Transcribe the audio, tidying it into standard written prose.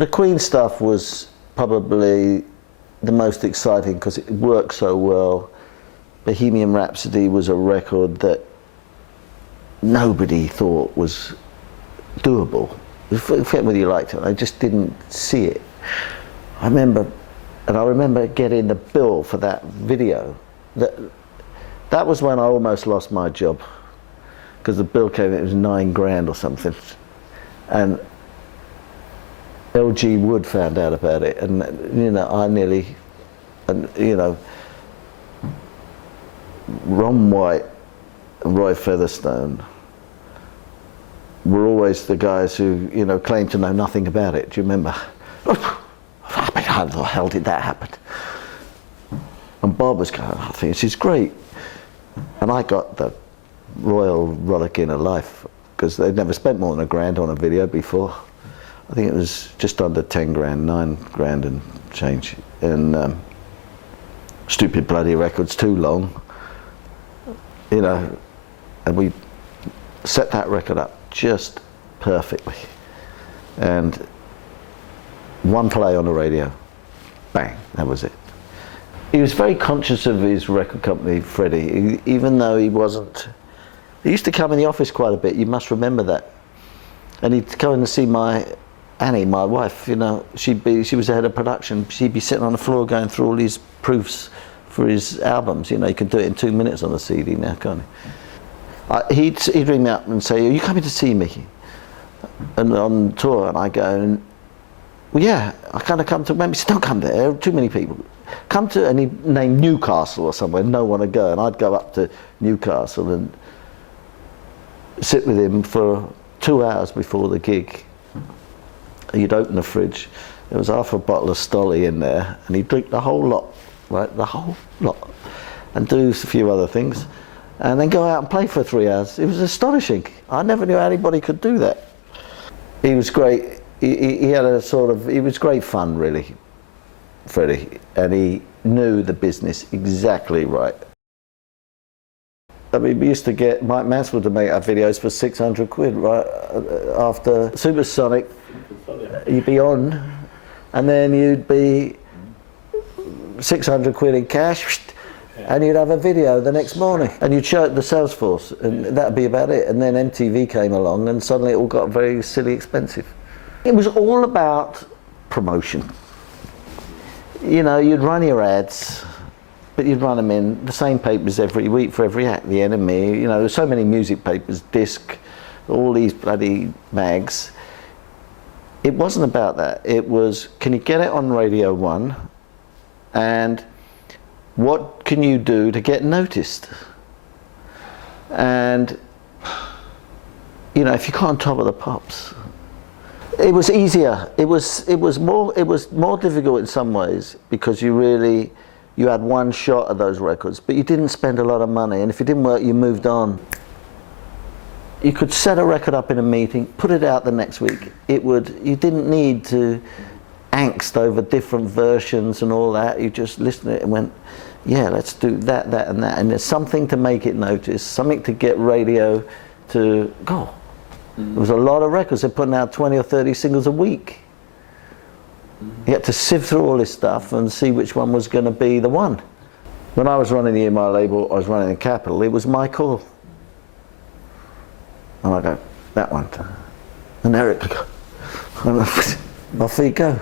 The Queen stuff was probably the most exciting because it worked so well. Bohemian Rhapsody was a record that nobody thought was doable. Forget whether you liked it, I just didn't see it. I remember getting the bill for that video. That was when I almost lost my job, because the bill came, it was $9 or something. And LG Wood found out about it, and you know, I nearly, and you know, Ron White and Roy Featherstone were always the guys who, you know, claimed to know nothing about it. Do you remember? How the hell did that happen? And Bob was going, I think this is great. And I got the royal rollicking of life, because they'd never spent more than $1,000 on a video before. I think it was just under 10 grand, 9 grand and change. And Stupid Bloody Records, Too Long. You know, and we set that record up just perfectly. And one play on the radio, bang, that was it. He was very conscious of his record company, Freddie, even though he wasn't. He used to come in the office quite a bit, you must remember that. And he'd come in to see Annie, my wife, you know, she was the head of production. She'd be sitting on the floor going through all these proofs for his albums. You know, you can do it in 2 minutes on the CD now, can't he? He'd ring me up and say, are you coming to see me? And on tour, and I go, well, yeah, I kind of come to Memphis. He said, don't come there, too many people. Come to, and he'd name Newcastle or somewhere, no one would go. And I'd go up to Newcastle and sit with him for 2 hours before the gig. He'd open the fridge, there was half a bottle of Stolly in there, and he'd drink the whole lot, right, the whole lot, and do a few other things, and then go out and play for 3 hours. It was astonishing. I never knew anybody could do that. He was great. He had a sort of, he was great fun, really, Freddie, and he knew the business exactly right. I mean, we used to get Mike Mansfield to make our videos for 600 quid, right, after Supersonic. You'd be on, and then you'd be 600 quid in cash, and you'd have a video the next morning, and you'd show it to the sales force, and that'd be about it. And then MTV came along, and suddenly it all got very silly expensive. It was all about promotion. You know, you'd run your ads, but you'd run them in the same papers every week for every act. The Enemy, you know, there's so many music papers, Disc, all these bloody mags. It wasn't about that. It was, can you get it on Radio 1? And what can you do to get noticed? And, you know, if you can't top of the pops. It was easier. It was more difficult in some ways, because you had one shot at those records, but you didn't spend a lot of money, and if it didn't work, you moved on. You could set a record up in a meeting, put it out the next week. You didn't need to angst over different versions and all that. You just listened to it and went, yeah, let's do that, that, and that. And there's something to make it noticed, something to get radio to go. There was a lot of records. They're putting out 20 or 30 singles a week. You had to sift through all this stuff and see which one was going to be the one. When I was running the EMI label, I was running the Capitol, it was my call. And I go, that one. And Eric, and off you go.